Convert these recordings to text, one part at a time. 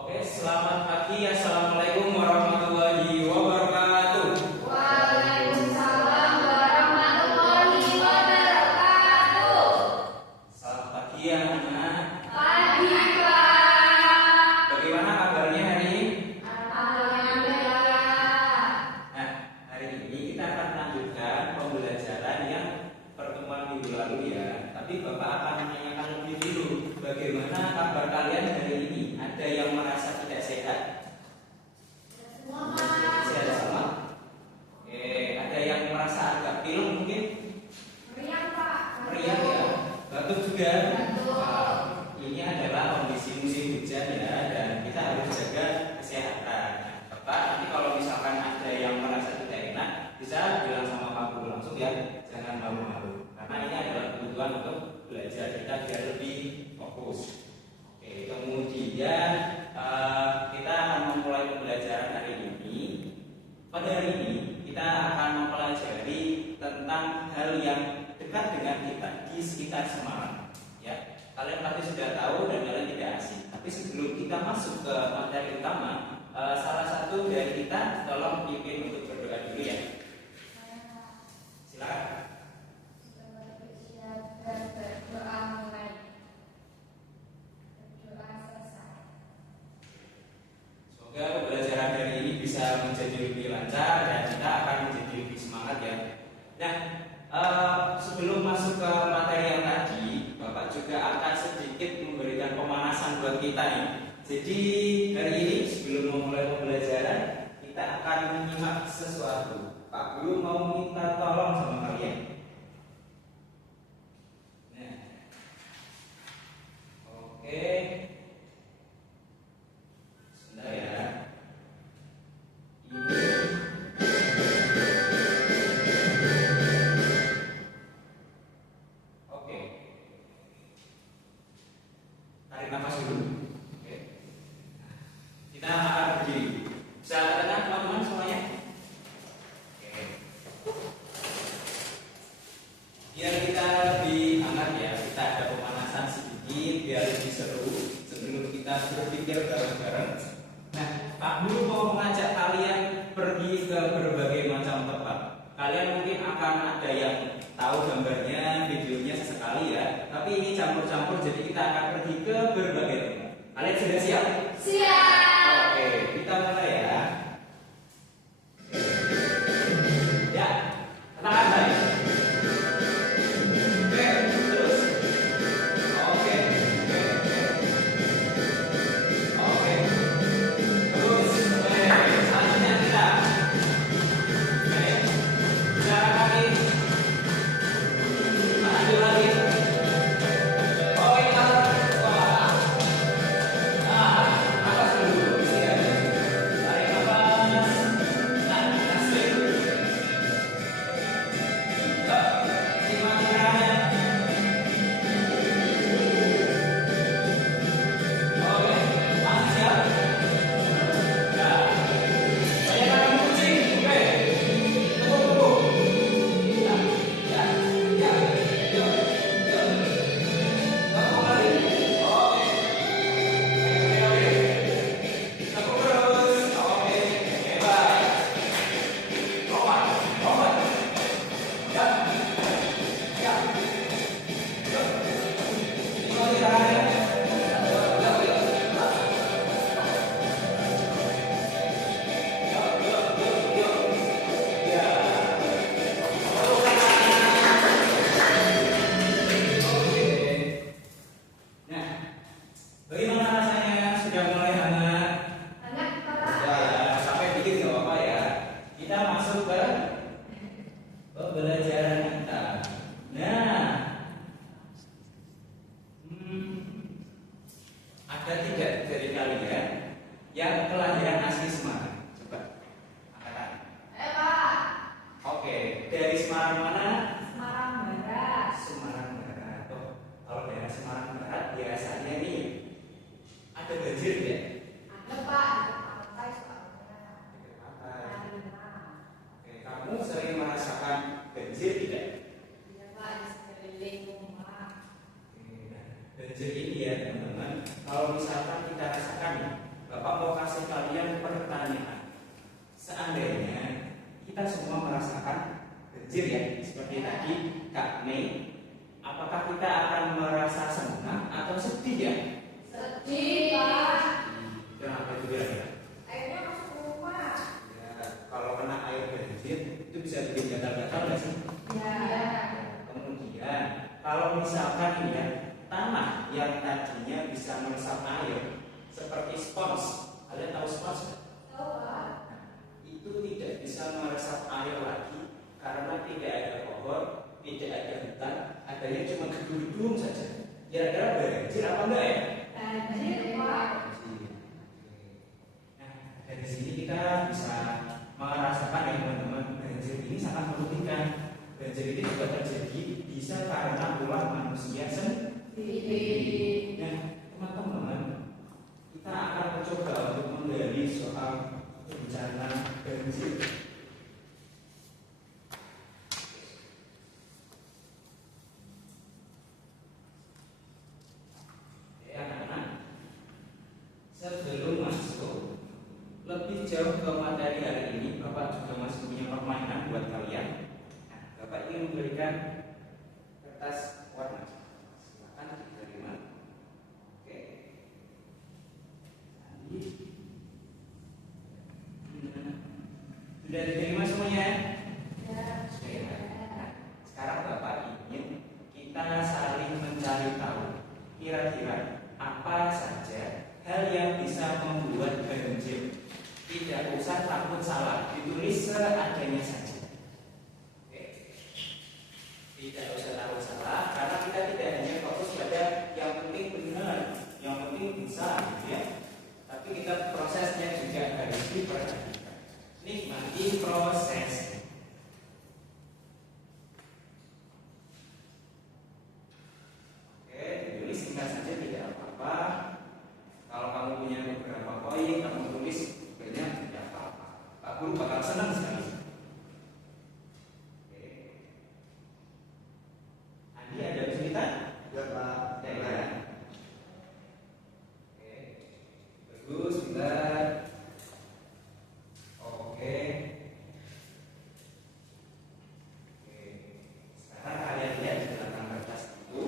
Oke, selamat pagi. Assalamualaikum warahmatullahi wabarakatuh. Waalaikumsalam warahmatullahi wabarakatuh. Selamat pagi ya anak. Pagi Pak. Bagaimana kabarnya hari ini? Alhamdulillah. Nah, hari ini kita akan lanjutkan pembelajaran yang pertemuan minggu lalu ya. Tapi Bapak akan menanyakan lebih dulu, bagaimana kabar kalian hari ini? Ada yang merasa tidak sehat? Semua Pak. Sehat semua? Oke, ada yang merasa agak pilek mungkin? Meriang Pak. Meriang ya? Batuk juga? Batuk. Nah, ini adalah kondisi musim hujan ya, dan kita harus jaga kesehatan. Bapak, nanti kalau misalkan ada yang merasa tidak enak, bisa bilang sama Pak Guru langsung ya, jangan malu-malu. Karena ini adalah kebutuhan untuk belajar kita biar lebih fokus. Oke, kemudian kita akan memulai pembelajaran hari ini. Pada hari ini kita akan mempelajari tentang hal yang dekat dengan kita di sekitar Semarang. Ya, kalian pasti sudah tahu dan kalian tidak asing. Tapi sebelum kita masuk ke materi utama, salah satu dari kita tolong pimpin untuk berdoa dulu ya. Silakan. Berdoa mulai. Berdoa selesai. Semoga pembelajaran hari ini bisa menjadi lebih lancar dan kita akan menjadi lebih semangat ya. Nah, sebelum masuk ke materi yang tadi, Bapak juga akan sedikit memberikan pemanasan buat kita nih. Jadi hari ini sebelum memulai pembelajaran, kita akan menyimak sesuatu. Pak Guru mau minta tolong sama kalian. Nah, oke. Sebentar ya. Oke. Tarik nafas dulu. Oke. Kita akan berdiri. Bisa tenang teman-teman semuanya? Oke. Biar kita lebih hangat ya, kita ada pemanasan sedikit biar lebih seru sebelum kita berpikir bareng-bareng. Nah, Pak Guru mau mengajak kalian pergi ke berbagai macam tempat. Kalian mungkin akan ada yang tahu gambarnya, videonya sesekali ya. Tapi ini campur-campur, jadi kita akan pergi ke berbagai tempat. Kalian sudah siap? Siap. Oke, kita mulai ya. Ya, tenang aja ya. Oke, terus. Oke, oke, oke. Oke. Terus, oke, selanjutnya kita. Oke, jalan kaki. Maju lagi. Oke, wah. Nah, nafas dulu. Iya. Tarik nafas. Nah, asik. Nikmati gerakannya. Oke, masih siap? Ya. Banyak yang kucing. Oke. Tunggu. Ya, ya, ya. Yuk, yuk. Tepuk lagi. Oke. Oke. Tepuk terus. Oke. Hebat. Lompat. Lompat. Ya. Ya. Yuk. Nikmati gerakannya. Yuk, yuk, yuk. Yuk, yuk, yuk, yuk. Ya. Oke. Nah, bagaimana rasanya? Sudah mulai hangat? Hangat Pak. Ya, sampai dikit nggak apa-apa ya. Kita masuk ke pembelajaran kita. Nah, ada tidak dari kalian yang kelahiran asli Semarang? Coba angkat tangan. Pak. Oke, dari Semarang mana? Semarang Barat. Semarang Barat. Oh, kalau daerah Semarang Barat biasanya nih ada banjir ya? Ada Pak. Ada pantai soalnya. Dekat pantai. Ada. Oke, kamu sering merasakan banjir tidak? Iya Pak, di sekeliling rumah. Oke, nah, banjir ini ya teman-teman, kalau misalkan kita rasakan nih, Bapak mau kasih kalian pertanyaan. Seandainya kita semua merasakan banjir ya, seperti tadi Kak Mei, apakah kita akan merasa senang atau sedih ya? Sedih, Pak. Kenapa itu ya? Airnya masuk rumah. Ya, kalau kena air banjir itu bisa bikin gatal-gatal nggak sih? Ya. Kemudian kalau misalkan ini ya, tanah yang tadinya bisa meresap air seperti spons, kalian tahu spons nggak? Tahu, Pak. Itu tidak bisa meresap air lagi karena tidak ada pohon, tidak ada hutan, adanya cuma gedung-gedung saja. Kira-kira banjir apa enggak ya? Banjir, Pak. Nah, dari sini kita bisa merasakan ya teman-teman, banjir ini sangat merugikan. Banjir ini juga terjadi bisa karena ulah manusia sendiri. Nah, teman-teman, kita akan mencoba untuk menggali soal bencana banjir. Sebelum masuk lebih jauh ke materi hari ini, Bapak juga masih punya permainan buat kalian. Nah, Bapak ingin memberikan kertas warna. Silakan diterima. Oke. Sudah diterima semuanya? Ya. Oke. Nah, sekarang Bapak ingin kita saling mencari tahu kira-kira apa saja hal yang bisa membuat banjir. Tidak usah takut salah, ditulis seadanya saja. Oke. Tidak usah takut salah, karena kita tidak hanya fokus pada yang penting benar, yang penting bisa, gitu ya. Tapi kita prosesnya juga harus diperhatikan. Nikmati proses. Oke, ditulis singkat saja tidak apa-apa. Kalau kamu punya beberapa poin, kamu tulis banyak tidak apa-apa. Pak Guru bakal senang sekali. Oke. Andi ada kesulitan? Ya Pak. Ya. Oke. Bagus, bentar. Oke. Oke. Sekarang kalian lihat di belakang kertas itu.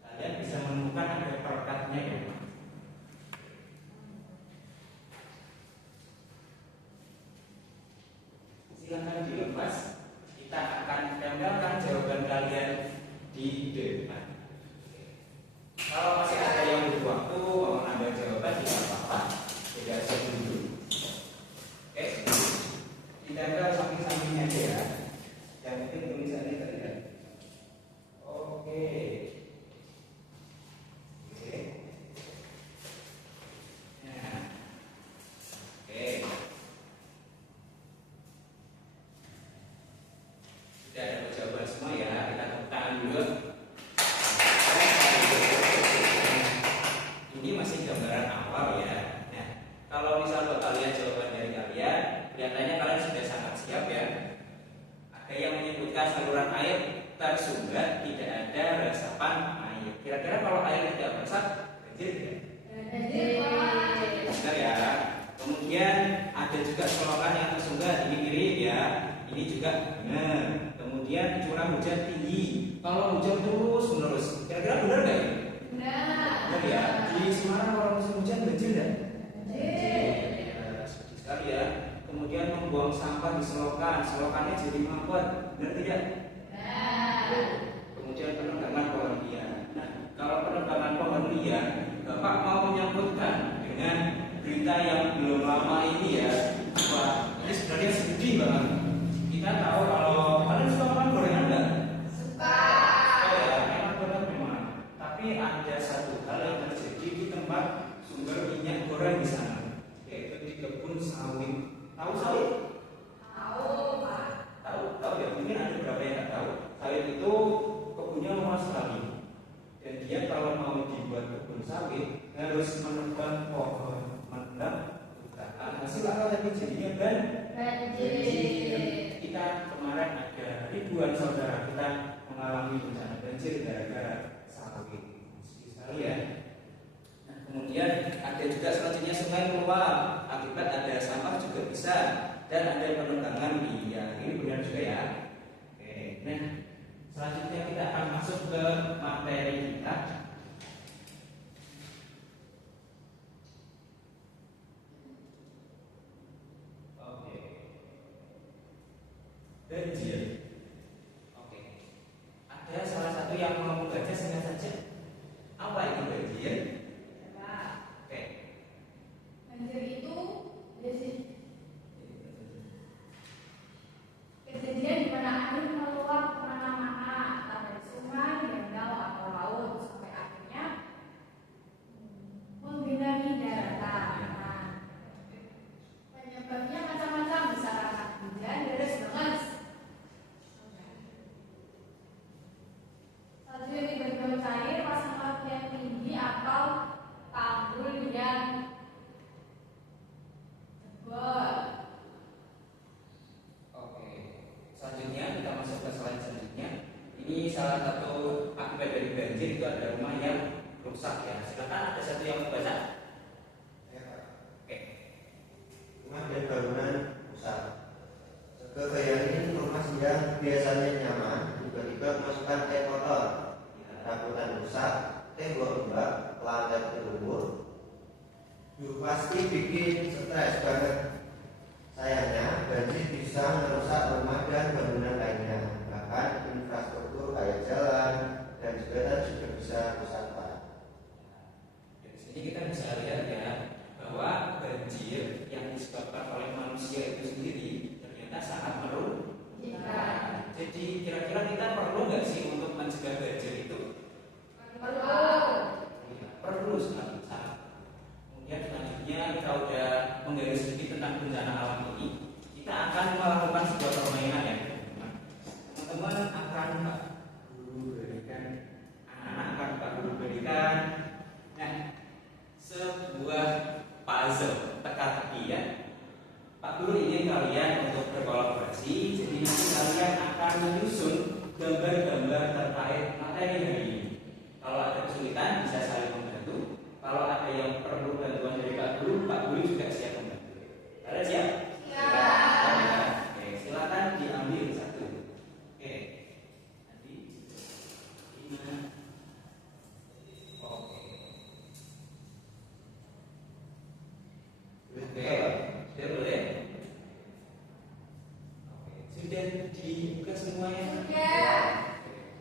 Kalian bisa menemukan ada perekatnya ya. Silakan dilepas. Kita akan tempelkan jawaban kalian di depan. Kalau masih ada yang butuh waktu mau nambah jawaban tidak apa-apa. Tidak usah dulu. Oke. Ditempel samping-sampingnya aja ya. Yang penting tulisannya terlihat. Oke. Oke. Nah. Oke. Sudah ada jawaban semua ya. Kita tepuk tangan dulu. Ini masih gambaran awal ya. Nah, kalau misal Bapak lihat jawaban dari kalian, kelihatannya kalian sudah sangat siap ya. Ada yang menyebutkan saluran air tersumbat, tidak ada resapan air. Kira-kira kalau air tidak meresap, banjir tidak? Banjir, Pak. Benar ya. Kemudian ada juga selokan yang tersumbat, ini kiri ya. Ini juga benar. Kemudian curah hujan tinggi. Kalau hujan terus menerus, kira-kira benar nggak ya? Benar ya. Di Semarang kalau musim hujan banjir nggak? Seperti sekali ya. Kemudian membuang sampah di selokan, selokannya jadi mampet, benar tidak? Kemudian penebangan pohon liar. Nah, kalau penebangan pohon liar, Bapak mau menyambutkan dengan berita yang belum lama ini ya. Wah, ini sebenarnya sedih banget. Kita tahu kalau kalian suka makan gorengan nggak? Suka. Oh ya, enak banget memang. Tapi ada satu hal yang terjadi di tempat sumber minyak goreng di sana, yaitu di kebun sawit. Tahu sawit? Tahu, Pak. Tahu ya, mungkin ada beberapa yang nggak tahu. Sawit itu kebunnya luas sekali, dan dia kalau mau dibuat kebun sawit harus menebang pohon, menebang hutan. Hasil apa tadi jadinya Banjir. Kita kemarin ada ribuan saudara kita mengalami bencana banjir gara-gara sawit. Sedih sekali ya. Nah, kemudian ada juga sungai meluap, akibat ada sampah juga bisa, dan ada penebangan liar. Ini benar juga ya. Oke, nah selanjutnya kita akan masuk ke materi kita. Oke, banjir. Oke, ada salah satu yang mau membaca singkat saja. Apa itu banjir? Oke. Banjir itu kejadian di mana air meluap kemana-mana, entah dari sungai, danau, atau laut, sampai akhirnya menggenangi daratan. Nah, penyebabnya macam-macam, bisa karena hujan deras banget. Salju yang tiba-tiba cair, pasang laut yang tinggi, atau tanggul yang jebol. Oke, selanjutnya kita masuk ke slide selanjutnya. Ini salah satu akibat dari banjir, itu ada rumah yang rusak ya. Silakan ada satu yang membaca. Ya, Pak. Oke. Rumah dan bangunan rusak. Kebayangin rumah yang biasanya nyaman, tiba-tiba masukkan air kotor, raputan rusak, tembok rusak, lantai berlumpur. Duh, pasti bikin stres banget. Sayangnya, banjir bisa merusak rumah dan bangunan lainnya, bahkan infrastruktur kayak jalan dan jembatan juga bisa rusak parah. Dari sini kita bisa lihat ya bahwa banjir yang disebabkan oleh manusia itu sendiri ternyata sangat merugikan. Jadi kira-kira kita perlu nggak sih untuk mencegah banjir itu? Perlu sekali. Kemudian selanjutnya kita udah menggali sedikit tentang bencana alam ini. Kita akan melakukan sebuah permainan ya, teman-teman. Akan Pak Guru berikan, anak-anak akan Pak Guru berikan, nah, sebuah puzzle teka-teki ya. Pak Guru ingin kalian untuk berkolaborasi. Jadi nanti kalian akan menyusun gambar-gambar terkait materi hari ini. Kalau ada kesulitan bisa saling membantu. Kalau ada yang perlu bantuan dari Pak Guru juga siap membantu. Kalian siap? Siap. Oke, silakan diambil satu. Oke. Nanti ini. Oke. Oke, sudah boleh? Oke, sudah dibuka semuanya?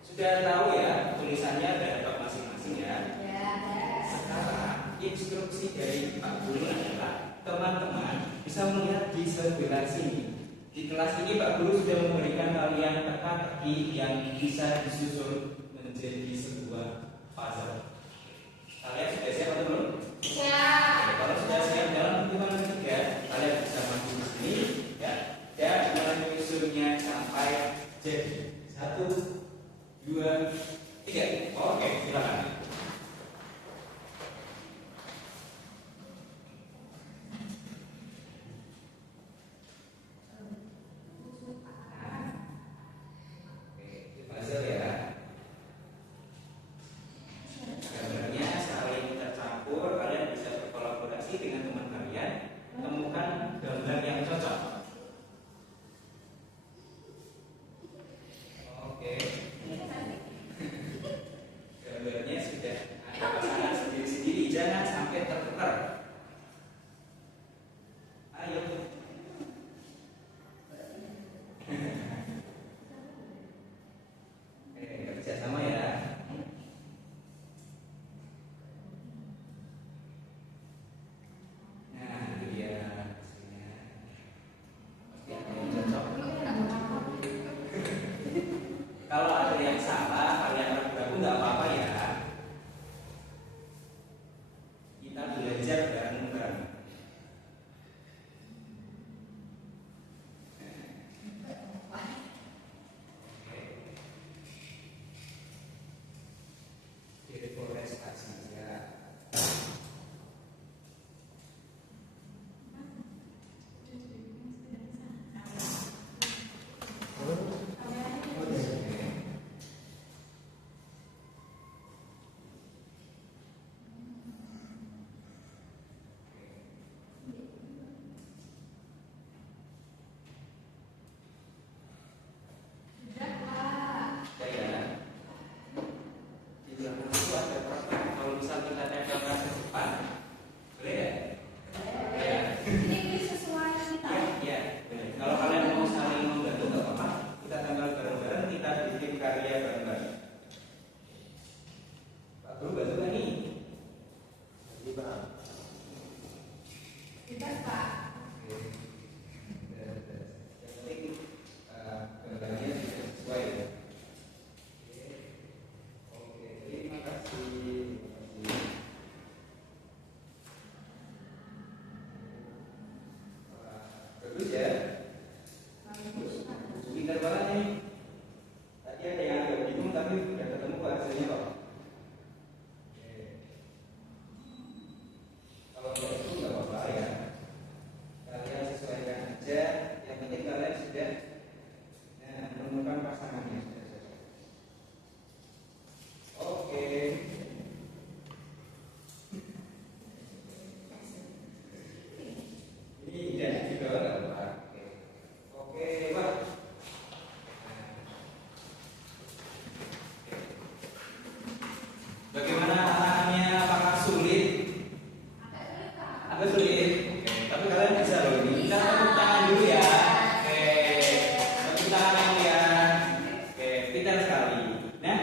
Sudah tahu ya tulisannya ada masing-masing ya? Sekarang instruksi dari Pak Guru adalah teman-teman bisa melihat di sebelah sini. Di kelas ini Pak Guru sudah memberikan kalian teka-teki yang bisa disusun menjadi sebuah puzzle. Kalian sudah siap atau belum? Siap. Kalau sudah siap, dalam hitungan ketiga kalian bisa maju di sini ya, dan menyusunnya sampai jadi 1, 2, 3. Oke, silakan. Oke, itu puzzle ya. Kalau enggak itu nggak apa-apa ya. Kalian sesuaikan aja. Yang penting kalian sudah menemukan pasangannya. Oke. Ini identik juga nggak apa-apa. Oke, Pak. Bagaimana tantangannya? Apakah sulit? Agak sulit. Oke, tapi kalian bisa loh ini. Kita tepuk tangan dulu ya. Oke, tepuk tangan yang mulia. Oke, pintar sekali. Nah,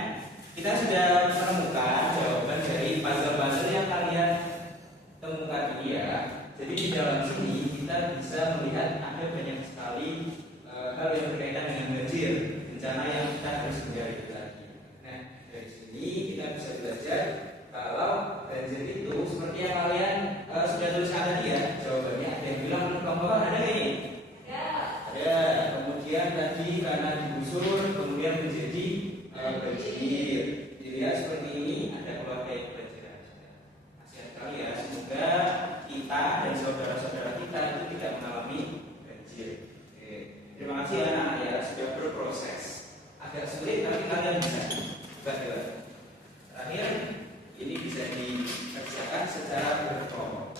kita sudah menemukan jawaban dari puzzle-puzzle yang kalian temukan ini ya. Jadi di dalam sini kita bisa melihat ada banyak sekali hal yang berkaitan dengan banjir, bencana yang kita harus hindari lagi. Nah, dari sini kita bisa belajar kalau banjir itu seperti yang kalian sudah tuliskan tadi ya. Jawabannya ada yang bilang menurut ada ini. Ada. Kemudian tadi karena digusur kemudian menjadi banjir. Dilihat seperti ini ada keluarga yang kebanjiran. Kasihan sekali ya. Semoga kita dan saudara-saudara kita itu tidak mengalami banjir. Oke. Terima kasih anak-anak ya sudah berproses. Agak sulit tapi kalian bisa. Coba. Terakhir ini bisa dikerjakan secara berkelompok.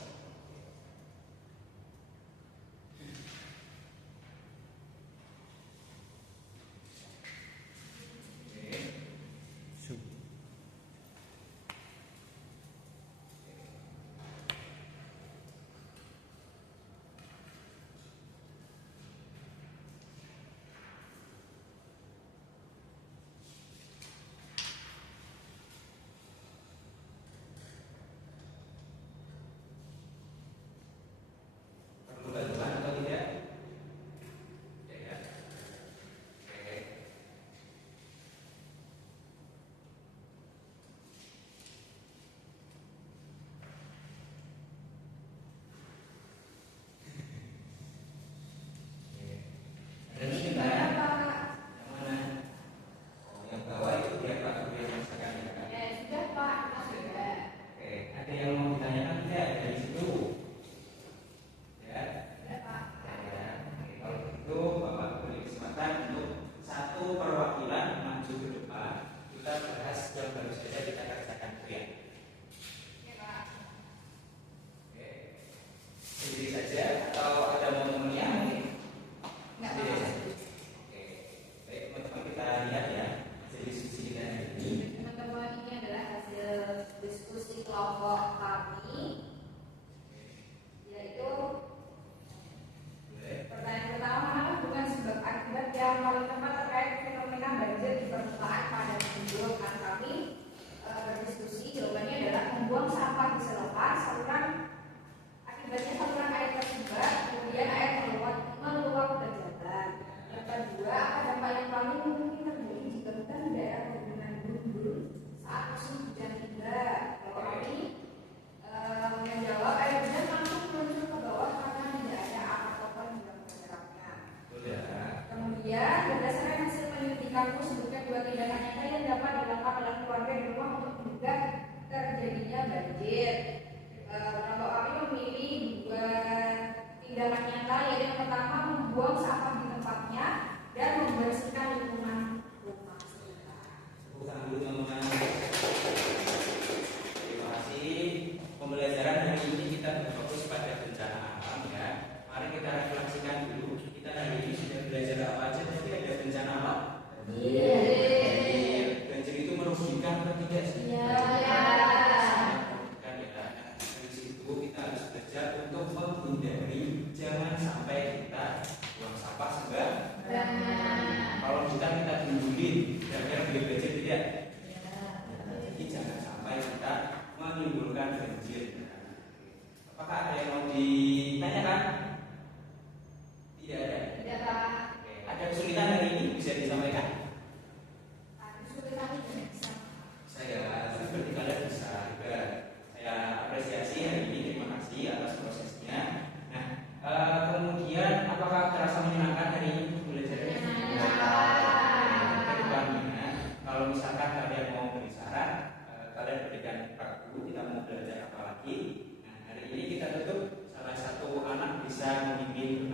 ini kita tutup, salah satu anak bisa memimpin.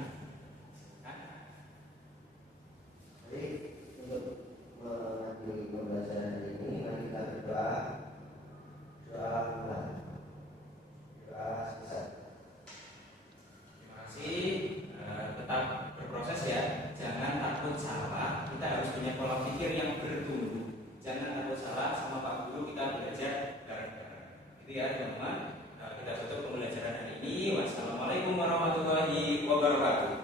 Jadi untuk mengakhiri pembelajaran ini, mari kita berdoa. Doa mulai. Doa selesai. Terima kasih. Tetap berproses ya. Jangan takut salah. Kita harus punya pola pikir yang bertumbuh. Jangan takut salah, sama Pak Guru kita belajar bareng-bareng. Itu ya teman-teman. Kita tutup pembelajaran hari ini. Wassalamualaikum warahmatullahi wabarakatuh.